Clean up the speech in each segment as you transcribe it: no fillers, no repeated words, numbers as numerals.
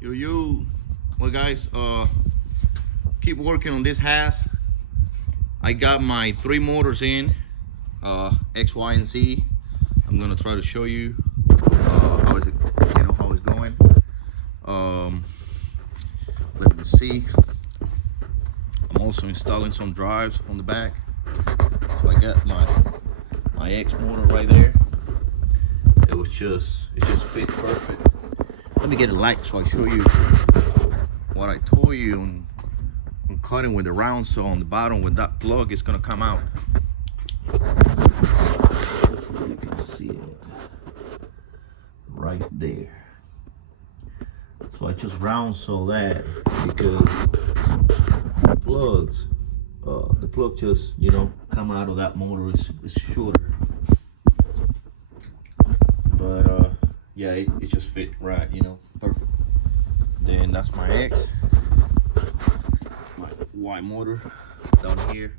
Yo, well guys, keep working on this Haas. I got my 3 motors in, X, Y, and Z. I'm gonna try to show you how is it, how it's going. Let me see. I'm also installing some drives on the back. So I got my X motor right there. It just fit perfect. Let me get a light so I show you what I told you on cutting with the round saw on the bottom when that plug is gonna come out. You can see it right there. So I just round saw that because the plug just come out of that motor is shorter. But yeah, it just fit right, perfect. Then that's my X, my Y motor down here.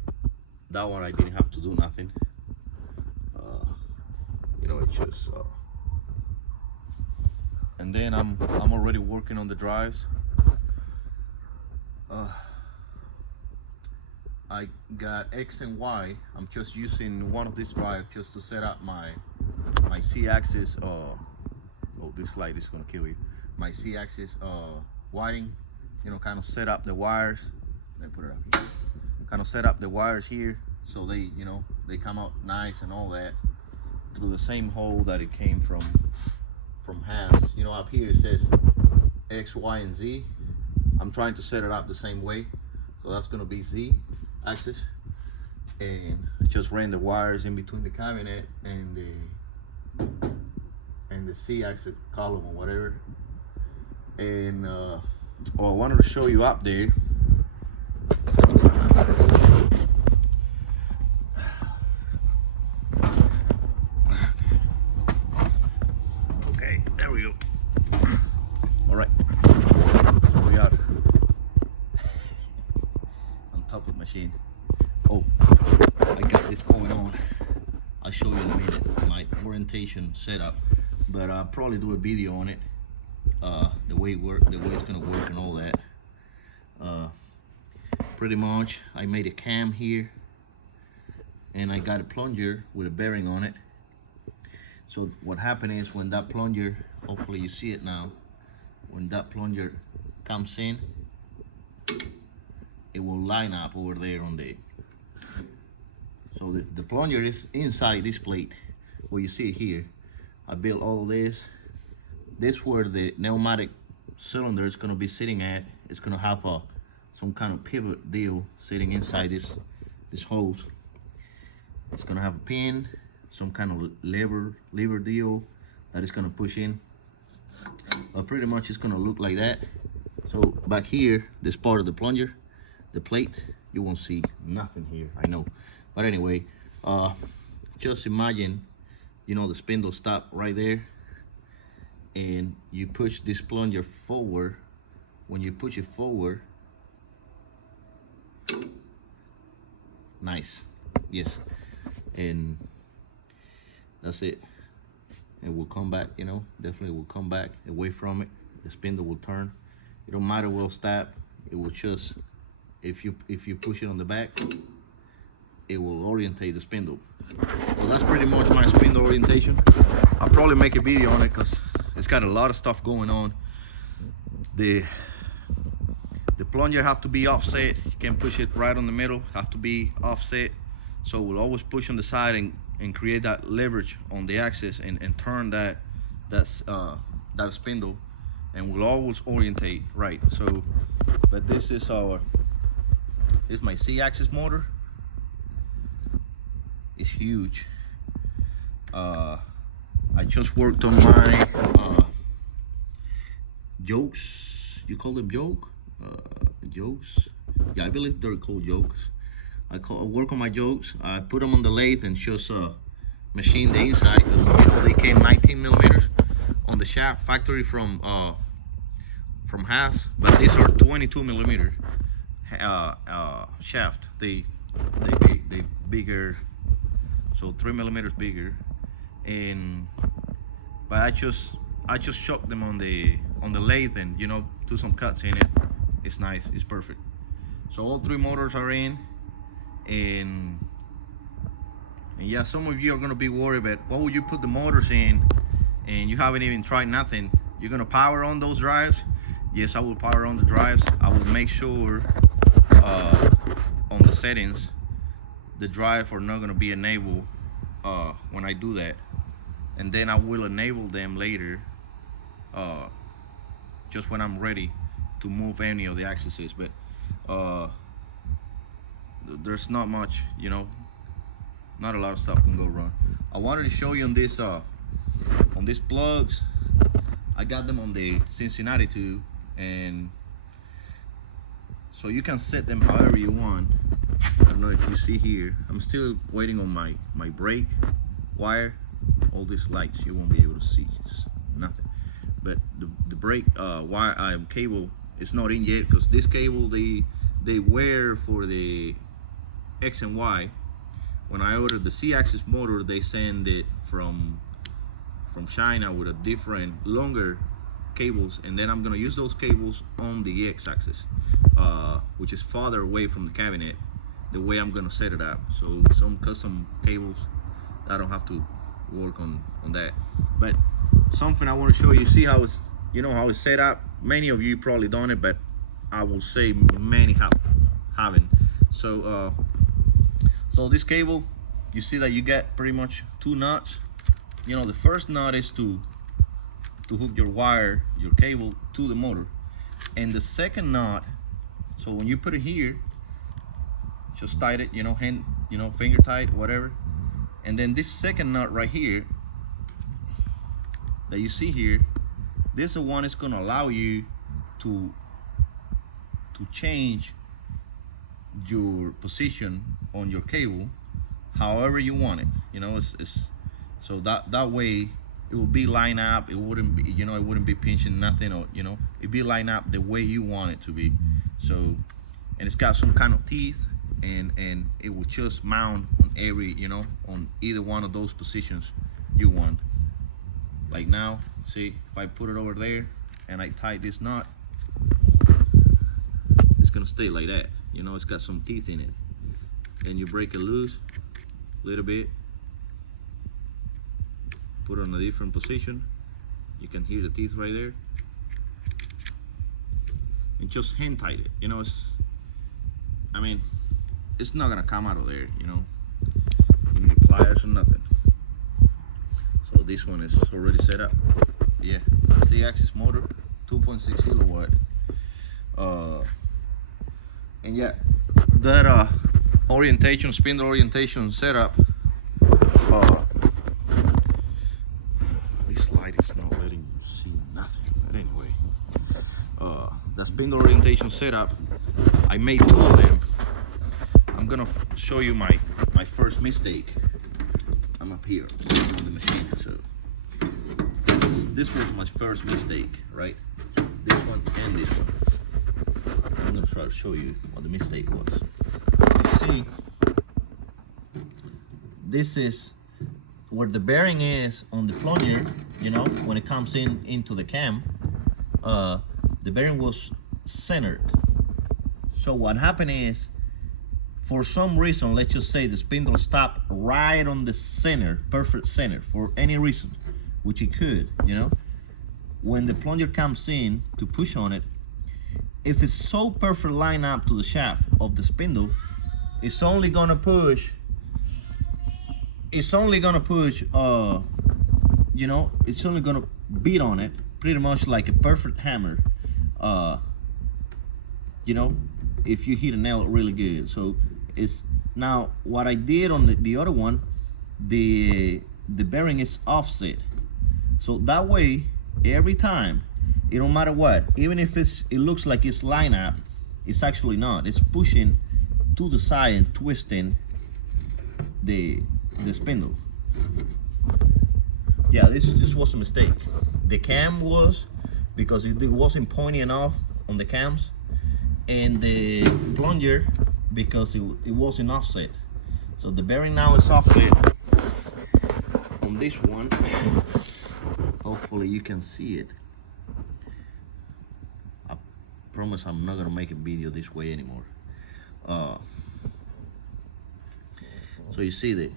That one I didn't have to do nothing. It just. And then I'm already working on the drives. I got X and Y. I'm just using one of these drives just to set up my Z-axis. Oh, this light is gonna kill you. My Z-axis wiring. Kind of set up the wires. Let me put it up here. Kind of set up the wires here so they come out nice and all that through the same hole that it came from Haas. Up here it says X, Y, and Z. I'm trying to set it up the same way, so that's gonna be Z axis, and I just ran the wires in between the cabinet and the C axis column or whatever. And I wanted to show you up there. Okay, there we go. All right, we are on top of the machine. Oh, I got this going on. I'll show you in a minute my orientation setup, but I'll probably do a video on it, the way it's gonna work and all that. Pretty much, I made a cam here, and I got a plunger with a bearing on it. So what happened is when that plunger, hopefully you see it now, when that plunger comes in, it will line up over there on the. So the plunger is inside this plate. Well, you see it here. I built all this. This where the pneumatic cylinder is going to be sitting at. It's going to have some kind of pivot deal sitting inside this hose. It's going to have a pin, some kind of lever deal that is going to push in. Pretty much it's going to look like that. So back here, this part of the plunger, the plate, you won't see nothing here, I know. But anyway, just imagine, the spindle stop right there, and you push this plunger forward. When you push it forward, nice, yes, and that's it. It will come back, definitely will come back away from it. The spindle will turn. It don't matter where it'll stop. It will just, if you push it on the back, it will orientate the spindle. So that's pretty much my spindle orientation. I'll probably make a video on it because it's got a lot of stuff going on. The plunger have to be offset. You can't push it right on the middle. Have to be offset. So we'll always push on the side and create that leverage on the axis and turn that spindle, and we'll always orientate right. So, but this is my Z-axis motor. It's huge. I just worked on my jokes. You call them jokes? Yeah, I believe they're called jokes. I work on my jokes. I put them on the lathe and just machine the inside. They came 19 millimeters on the shaft, factory from Haas, but these are 22 millimeter shaft. They bigger, so 3 millimeters bigger. And but I just shock them on the lathe and, you know, do some cuts in it. It's nice, it's perfect. So all 3 motors are in, and yeah, some of you are gonna be worried about what would you put the motors in and you haven't even tried nothing. You're gonna power on those drives? Yes, I will power on the drives. I will make sure on the settings the drive are not gonna be enabled when I do that, and then I will enable them later just when I'm ready to move any of the axes. But there's not much, you know, not a lot of stuff can go wrong. I wanted to show you on these plugs. I got them on the Cincinnati too, and so you can set them however you want. I don't know if you see here, I'm still waiting on my brake wire. All these lights you won't be able to see, just nothing. But the brake wire cable is not in yet, because this cable they wear for the X and Y. When I ordered the C-axis motor, they send it from China with a different longer cables, and then I'm gonna use those cables on the X-axis, which is farther away from the cabinet, the way I'm gonna set it up. So some custom cables, I don't have to work on that. But something I want to show you, see how it's, you know, how it's set up. Many of you probably done it, but I will say many haven't. So so this cable, you see that you get pretty much 2 nuts. You know, the first nut is to hook your cable to the motor, and the second nut, so when you put it here, just tight it, you know, finger tight, whatever. And then this second nut right here that you see here, this is the one is going to allow you to change your position on your cable however you want it. You know, it's so that way it will be lined up. It wouldn't be, you know, it wouldn't be pinching nothing, or, you know, it'd be lined up the way you want it to be. So, and it's got some kind of teeth, and it will just mount on every, you know, on either one of those positions you want. Like now, see, if I put it over there and I tie this knot, it's gonna stay like that. You know, it's got some teeth in it, and you break it loose a little bit, put it on a different position, you can hear the teeth right there, and just hand tight it. You know, I mean, it's not gonna come out of there, you know, you need pliers or nothing. So this one is already set up. Yeah, C-axis motor, 2.6 kilowatt. And yeah, that orientation, spindle orientation setup, this light is not letting you see nothing, but anyway, the spindle orientation setup, I made 2 of them. I'm gonna show you my first mistake. I'm up here on the machine, so this was my first mistake, right? This one and this one. I'm gonna try to show you what the mistake was. You see, this is where the bearing is on the plunger. You know, when it comes into the cam, the bearing was centered. So what happened is, for some reason, let's just say the spindle stopped right on the center, perfect center, for any reason, which it could, you know. When the plunger comes in to push on it, if it's so perfect line up to the shaft of the spindle, it's only gonna push, you know, it's only gonna beat on it pretty much like a perfect hammer, you know, if you hit a nail really good. So it's, now what I did on the other one, the bearing is offset, so that way every time, it don't matter what, even if it looks like it's lined up, it's actually not. It's pushing to the side and twisting the spindle. Yeah, this was a mistake. The cam was, because it wasn't pointy enough on the cams, and the plunger because it wasn't offset. So the bearing now is offset on this one. Hopefully you can see it. I promise I'm not gonna make a video this way anymore. So you see that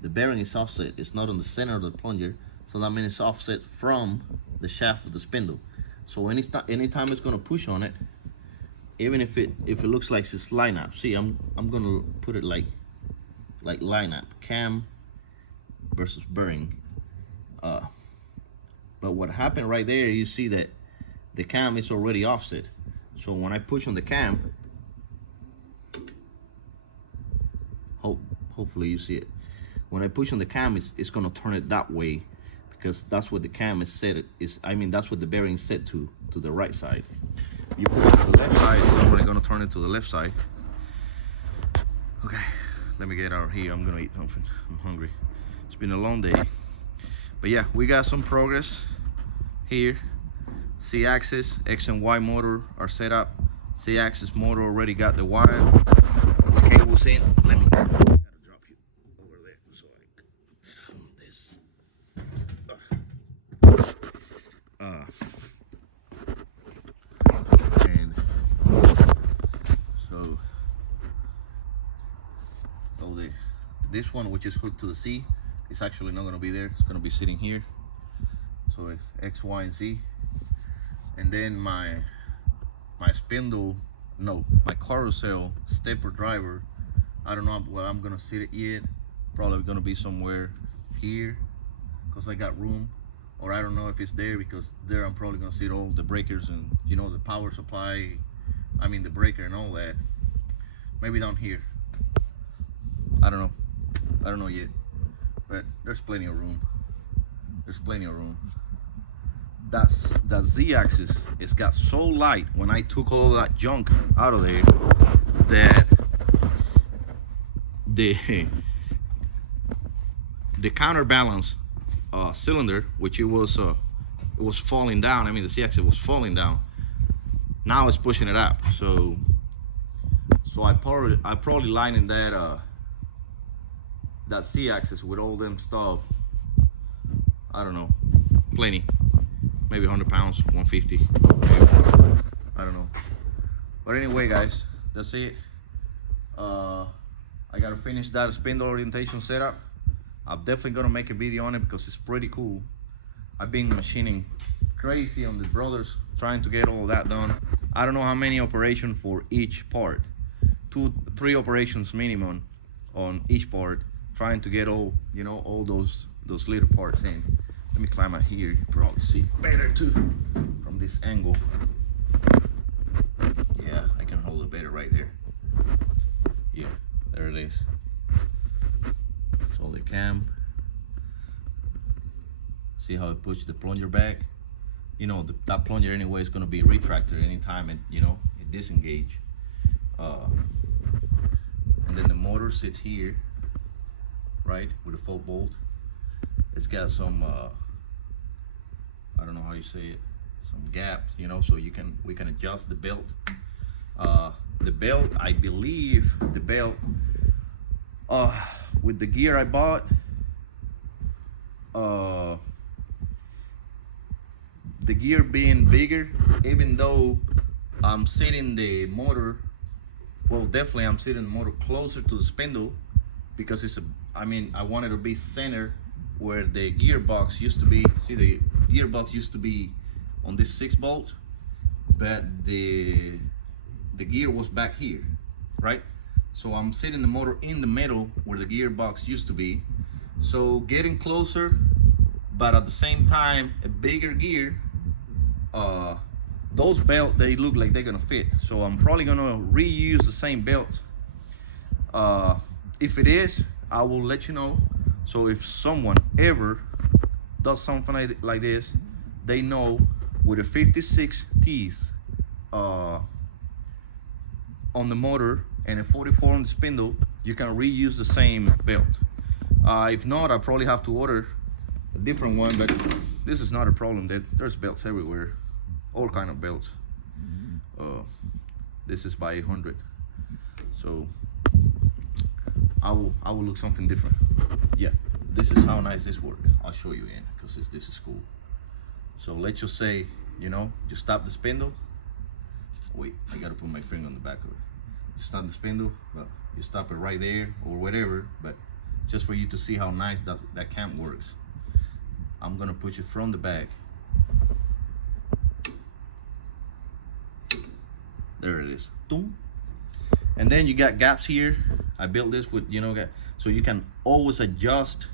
the bearing is offset. It's not on the center of the plunger, so that means it's offset from the shaft of the spindle. So anytime it's gonna push on it, even if it looks like it's line up. See, I'm gonna put it like line up, cam versus bearing. But what happened right there, you see that the cam is already offset. So when I push on the cam, hopefully you see it. When I push on the cam, it's gonna turn it that way, because that's what the cam is set. That's what the bearing is set to the right side. You put it to the left side, it's already gonna turn it to the left side. Okay, let me get out of here. I'm gonna eat something. I'm hungry. It's been a long day. But yeah, we got some progress here. Z-axis, X and Y motor are set up. Z-axis motor already got the wire, the cables in. Let me gotta drop you over there so I can get on this. And so this one, which is hooked to the C, it's actually not going to be there. It's going to be sitting here. So it's X, Y, and Z. And then my carousel stepper driver, I don't know where I'm going to sit it yet. Probably going to be somewhere here because I got room, or I don't know if it's there, because there I'm probably going to sit all the breakers and, you know, the power supply, the breaker and all that. Maybe down here. I don't know yet. But there's plenty of room. There's plenty of room. That Z-axis, it's got so light when I took all that junk out of there that the counterbalance cylinder, which it was falling down. The Z-axis was falling down. Now it's pushing it up. So I probably lining that Z-axis with all them stuff. I don't know, plenty, maybe 100 pounds, 150, I don't know. But anyway, guys, that's it. I gotta finish that spindle orientation setup. I'm definitely gonna make a video on it because it's pretty cool. I've been machining crazy on the brothers, trying to get all that done. I don't know how many operations for each part. 2-3 operations minimum on each part, trying to get all, you know, all those little parts in. Let me climb out here. You can probably see better too from this angle. Yeah, I can hold it better right there. Yeah, there it is. So the cam. See how it pushes the plunger back? You know, that plunger anyway is going to be retracted anytime it, you know, it disengage. And then the motor sits here, right, with a 4-bolt. It's got some I don't know how you say it, some gaps, you know, so we can adjust the belt. The belt, I believe the belt with the gear I bought, the gear being bigger, even though I'm sitting the motor, well, definitely I'm sitting the motor closer to the spindle, because it's I want it to be center where the gearbox used to be. See, the gearbox used to be on this 6-bolt, but the gear was back here, right? So I'm sitting the motor in the middle where the gearbox used to be. So getting closer, but at the same time a bigger gear. Those belts, they look like they're gonna fit. So I'm probably gonna reuse the same belt. If it is, I will let you know. So if someone ever does something like this, they know with a 56 teeth on the motor and a 44 on the spindle, you can reuse the same belt. If not, I probably have to order a different one, but this is not a problem. There's belts everywhere, all kind of belts. This is by 800, so I will look something different. Yeah, this is how nice this works. I'll show you in, because this is cool. So let's just say, you know, you stop the spindle. Wait, I gotta put my finger on the back of it. You stop the spindle, well, you stop it right there or whatever, but just for you to see how nice that cam works. I'm gonna push it from the back. There it is. And then you got gaps here. I built this with, you know, so you can always adjust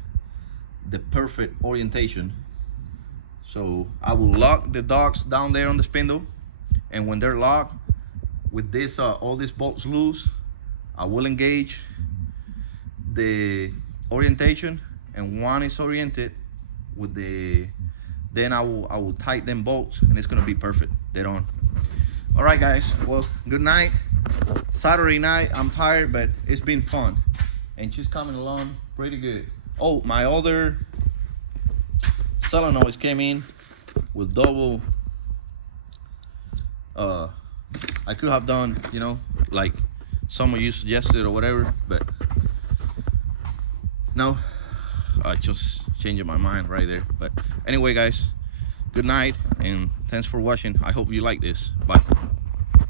the perfect orientation. So I will lock the dogs down there on the spindle, and when they're locked with this, all these bolts loose, I will engage the orientation, and one is oriented with the, then I will tighten them bolts, and it's gonna be perfect. They're on. All right, guys. Well, good night. Saturday night. I'm tired, but it's been fun, and she's coming along pretty good. Oh, my other solenoids came in with double. I could have done, you know, like some of you suggested or whatever, but no, I just changed my mind right there. But anyway, guys, good night and thanks for watching. I hope you like this. Bye.